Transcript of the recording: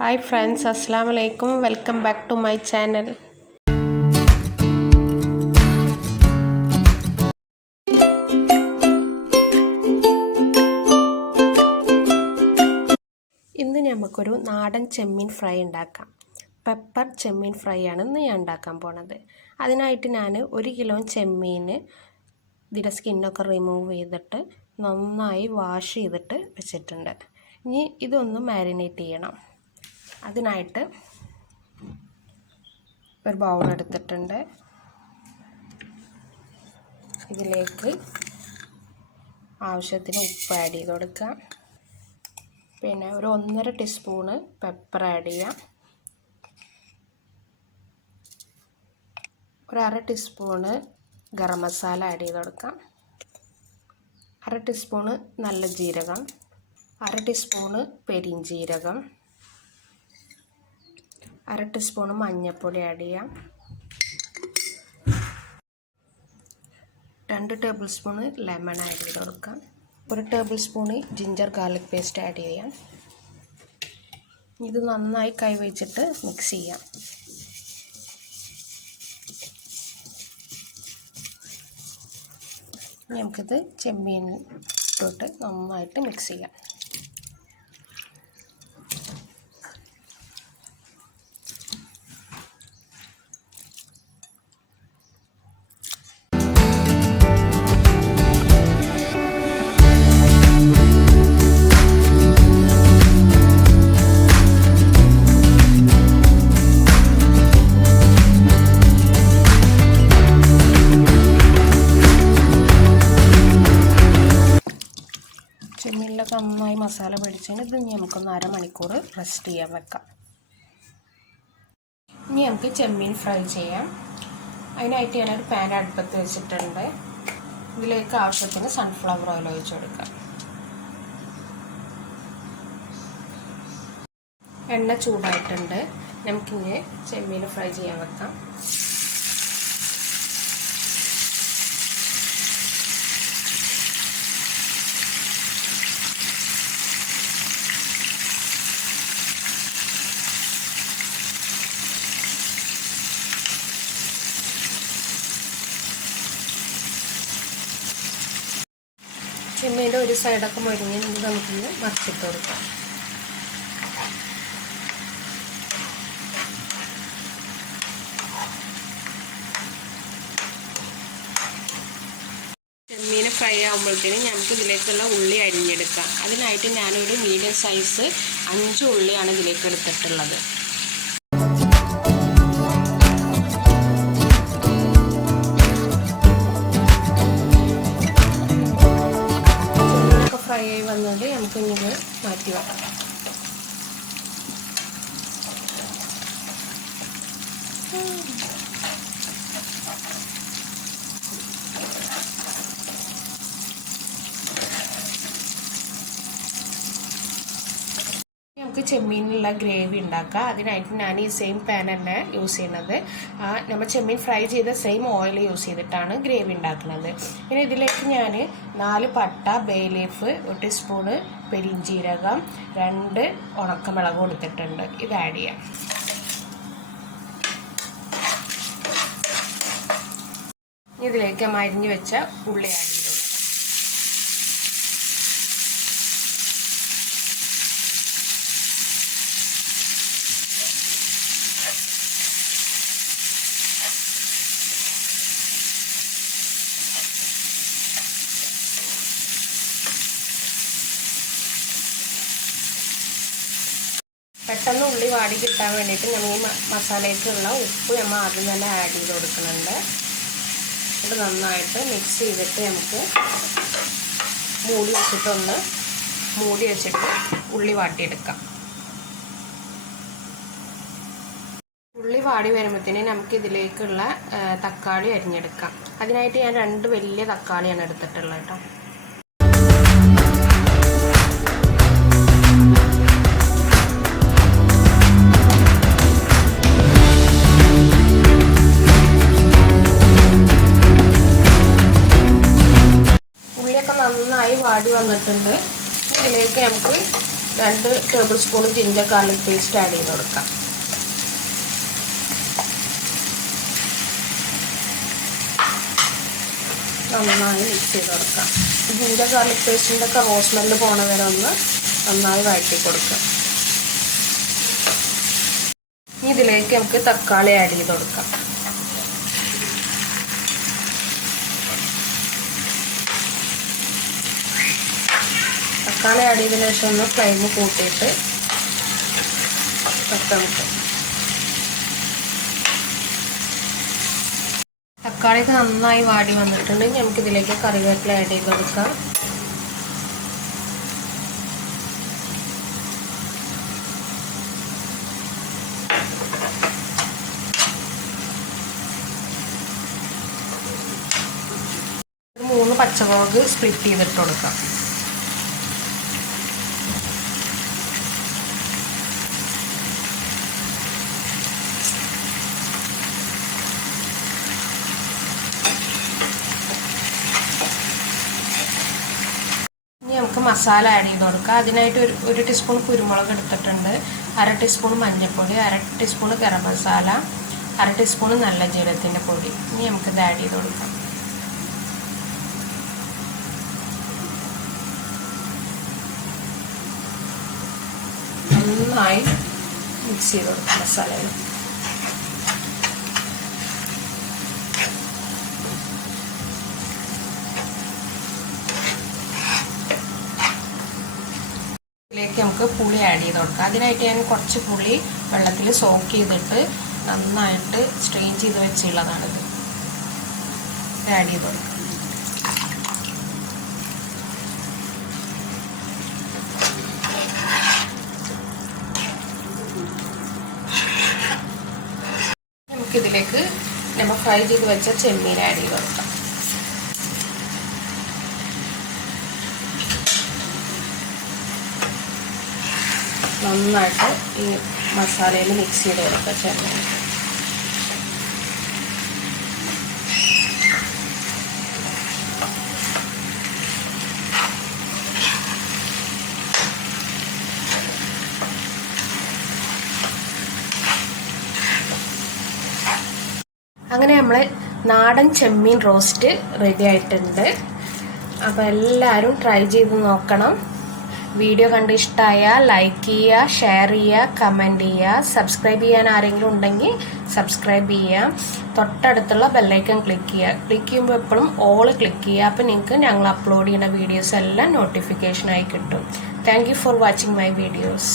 Hi friends, Assalamu alaikum. Welcome back to my channel. ഇന്ന് നമുക്കൊരു നാടൻ ചെമ്മീൻ ഫ്രൈ ഉണ്ടാക്കാം. പെപ്പർ ചെമ്മീൻ ഫ്രൈ ആണ് ഇന്ന് ഞാൻ ഉണ്ടാക്കാൻ പോണത്. അതിനായിട്ട് ഞാൻ 1 കിലോ ചെമ്മീൻ ഇതിൻ്റെ സ്കിന്നൊക്കെ റിമൂവ് ചെയ്തിട്ട് നന്നായി വാഷ് ചെയ്തിട്ട് വെച്ചിട്ടുണ്ട്. ഇനി ഇതൊന്ന് മാരിനേറ്റ് ചെയ്യണം. അതിനായിട്ട് ഒരു ബൗൾ എടുത്തിട്ടുണ്ട്. ഇതിലേക്ക് ആവശ്യത്തിന് ഉപ്പ് ആഡ് ചെയ്ത് കൊടുക്കാം. പിന്നെ ഒരു 1.5 ടീസ്പൂണ് പെപ്പർ ആഡ് ചെയ്യാം. ഒരു 1/2 ടീസ്പൂണ് ഗരം മസാല ആഡ് ചെയ്ത് കൊടുക്കാം. 1/2 ടീസ്പൂണ് നല്ല ജീരകം, 1/2 ടീസ്പൂണ് പെരിഞ്ജീരകം, 1/2 ടീസ്പൂണ് മഞ്ഞൾപ്പൊടി ആഡ് ചെയ്യാം. 2 ടേബിൾ സ്പൂണ് ലെമൺ ആഡ് ചെയ്ത് കൊടുക്കാം. 1 table spoon ginger garlic paste add ചെയ്യാം. ഇത് നന്നായി കൈവച്ചിട്ട് മിക്സ് ചെയ്യാം. നമുക്കിത് ചെമ്മീനിലോട്ട് നന്നായിട്ട് മിക്സ് ചെയ്യാം. ചെമ്മീനിലൊക്കെ നന്നായി മസാല പിടിച്ചതിന് ഇത് നമുക്കൊന്ന് 1/2 മണിക്കൂർ റെസ്റ്റ് ചെയ്യാൻ വെക്കാം. ഇനി നമുക്ക് ചെമ്മീൻ ഫ്രൈ ചെയ്യാം. അതിനായിട്ട് ഞാനൊരു പാൻ അടുപ്പത്ത് വെച്ചിട്ടുണ്ട്. ഇതിലേക്ക് ആവശ്യത്തിന് സൺഫ്ലവർ ഓയിൽ ഒഴിച്ച് കൊടുക്കാം. എണ്ണ ചൂടായിട്ടുണ്ട്. നമുക്കിനി ചെമ്മീൻ ഫ്രൈ ചെയ്യാൻ വെക്കാം. ചെമ്മീൻ്റെ ഒരു സൈഡൊക്കെ മൊരിഞ്ഞ് നമുക്കിന്ന് മറിച്ചിട്ട് കൊടുക്കാം. ചെമ്മീൻ ഫ്രൈ ആകുമ്പോഴത്തേനും നമുക്ക് ഇതിലേക്കുള്ള ഉള്ളി അരിഞ്ഞെടുക്കാം. അതിനായിട്ട് ഞാനൊരു മീഡിയം സൈസ് 5 ഉള്ളിയാണ് ഇതിലേക്ക് എടുത്തിട്ടുള്ളത്. ഫ്രൈ ആയി വന്നത് നമുക്ക് ഇങ്ങനെ മാറ്റി വെക്കാം. നമുക്ക് ചെമ്മീനുള്ള ഗ്രേവി ഉണ്ടാക്കാം. അതിനായിട്ട് ഞാൻ ഈ സെയിം പാൻ തന്നെ യൂസ് ചെയ്യുന്നത്. നമ്മൾ ചെമ്മീൻ ഫ്രൈ ചെയ്ത സെയിം ഓയിൽ യൂസ് ചെയ്തിട്ടാണ് ഗ്രേവി ഉണ്ടാക്കുന്നത്. പിന്നെ ഇതിലേക്ക് ഞാൻ 4 പട്ട, ബേ ലീഫ്, 1 ടീസ്പൂണ് പെരിഞ്ജീരകം, 2 ഉണക്കമുളക് കൊടുത്തിട്ടുണ്ട്. ഇത് ആഡ് ചെയ്യാം. ഇതിലേക്ക് അരിഞ്ഞു വെച്ച ഉള്ളി ആഡ് ചെയ്തു. പെട്ടെന്ന് ഉള്ളി വാടി കിട്ടാൻ വേണ്ടിയിട്ട് നമ്മൾ ഈ മസാലയ്ക്കുള്ള ഉപ്പ് നമ്മൾ ആദ്യം തന്നെ ആഡ് ചെയ്ത് കൊടുക്കുന്നുണ്ട്. ഇത് നന്നായിട്ട് മിക്സ് ചെയ്തിട്ട് നമുക്ക് മൂടി വെച്ചിട്ട് ഉള്ളി വാട്ടിയെടുക്കാം. ഉള്ളി വാടി വരുമ്പോഴത്തേന് നമുക്ക് ഇതിലേക്കുള്ള തക്കാളി അരിഞ്ഞെടുക്കാം. അതിനായിട്ട് ഞാൻ 2 വലിയ തക്കാളിയാണ് എടുത്തിട്ടുള്ളത് കേട്ടോ. നന്നായി വാടി വന്നിട്ടുണ്ട്. ഇതിലേക്ക് നമുക്ക് 2 table spoon ginger garlic paste add ചെയ്ത് കൊടുക്കാം. നന്നായി മിക്സ് ചെയ്ത് കൊടുക്കാം. ജിഞ്ചർ ഗാർലിക് പേസ്റ്റിൻ്റെ ഒക്കെ റോ സ്മെല്ല് പോണ വരെ ഒന്ന് നന്നായി വഴറ്റി കൊടുക്കാം. ഇനി ഇതിലേക്ക് നമുക്ക് തക്കാളി ആഡ് ചെയ്ത് കൊടുക്കാം. തക്കാളി ആഡ് ചെയ്തതിന് ശേഷം ഒന്ന് ഫ്ലെയിം കൂട്ടിയിട്ട് നമുക്ക് തക്കാളിയൊക്കെ നന്നായി വാടി വന്നിട്ടുണ്ടെങ്കിൽ നമുക്കിതിലേക്ക് കറിവേപ്പില ആഡ് ചെയ്ത് കൊടുക്കാം. ഒരു 3 പച്ചമുളക് സ്പ്ലിറ്റ് ചെയ്തിട്ട് കൊടുക്കാം. നമുക്ക് മസാല ആഡ് ചെയ്ത് കൊടുക്കാം. അതിനായിട്ട് ഒരു ടീസ്പൂൺ കുരുമുളക് എടുത്തിട്ടുണ്ട്, 1/2 ടീസ്പൂൺ മഞ്ഞൾപ്പൊടി, 1/2 ടീസ്പൂൺ ഗരം മസാല, 1/2 ടീസ്പൂൺ നല്ല ജീരകത്തിൻ്റെ പൊടി. ഇനി നമുക്കിത് ആഡ് ചെയ്ത് കൊടുക്കാം. നന്നായി മിക്സ് ചെയ്ത് കൊടുക്കാം മസാലയിൽ. ഇതിലേക്ക് നമുക്ക് പുളി ആഡ് ചെയ്ത് കൊടുക്കാം. അതിനായിട്ട് ഞാൻ കുറച്ച് പുളി വെള്ളത്തിൽ സോക്ക് ചെയ്തിട്ട് നന്നായിട്ട് സ്ട്രെയിൻ ചെയ്ത് വെച്ചുള്ളതാണിത്. ആഡ് ചെയ്ത് കൊടുക്കാം. നമുക്കിതിലേക്ക് നമ്മൾ ഫ്രൈ ചെയ്ത് വെച്ച ചെമ്മീൻ ആഡ് ചെയ്ത് കൊടുക്കാം. നന്നായിട്ട് ഈ മസാലയിൽ മിക്സ് ചെയ്ത് കൊടുക്കുക ചെമ്മീൻ. അങ്ങനെ നമ്മൾ നാടൻ ചെമ്മീൻ റോസ്റ്റ് റെഡി ആയിട്ടുണ്ട്. അപ്പോൾ എല്ലാവരും ട്രൈ ചെയ്ത് നോക്കണം. വീഡിയോ കണ്ട് ഇഷ്ടമായാൽ ലൈക്ക് ചെയ്യുക, ഷെയർ ചെയ്യുക, കമൻറ്റ് ചെയ്യുക. സബ്സ്ക്രൈബ് ചെയ്യാൻ ആരെങ്കിലും ഉണ്ടെങ്കിൽ സബ്സ്ക്രൈബ് ചെയ്യുക. തൊട്ടടുത്തുള്ള ബെല്ലൈക്കൺ ക്ലിക്ക് ചെയ്യുക. ക്ലിക്ക് ചെയ്യുമ്പോൾ എപ്പോഴും ഓൾ ക്ലിക്ക് ചെയ്യുക. അപ്പോൾ നിങ്ങൾക്ക് ഞങ്ങൾ അപ്ലോഡ് ചെയ്യുന്ന വീഡിയോസ് എല്ലാം നോട്ടിഫിക്കേഷനായി കിട്ടും. Thank you for watching my videos.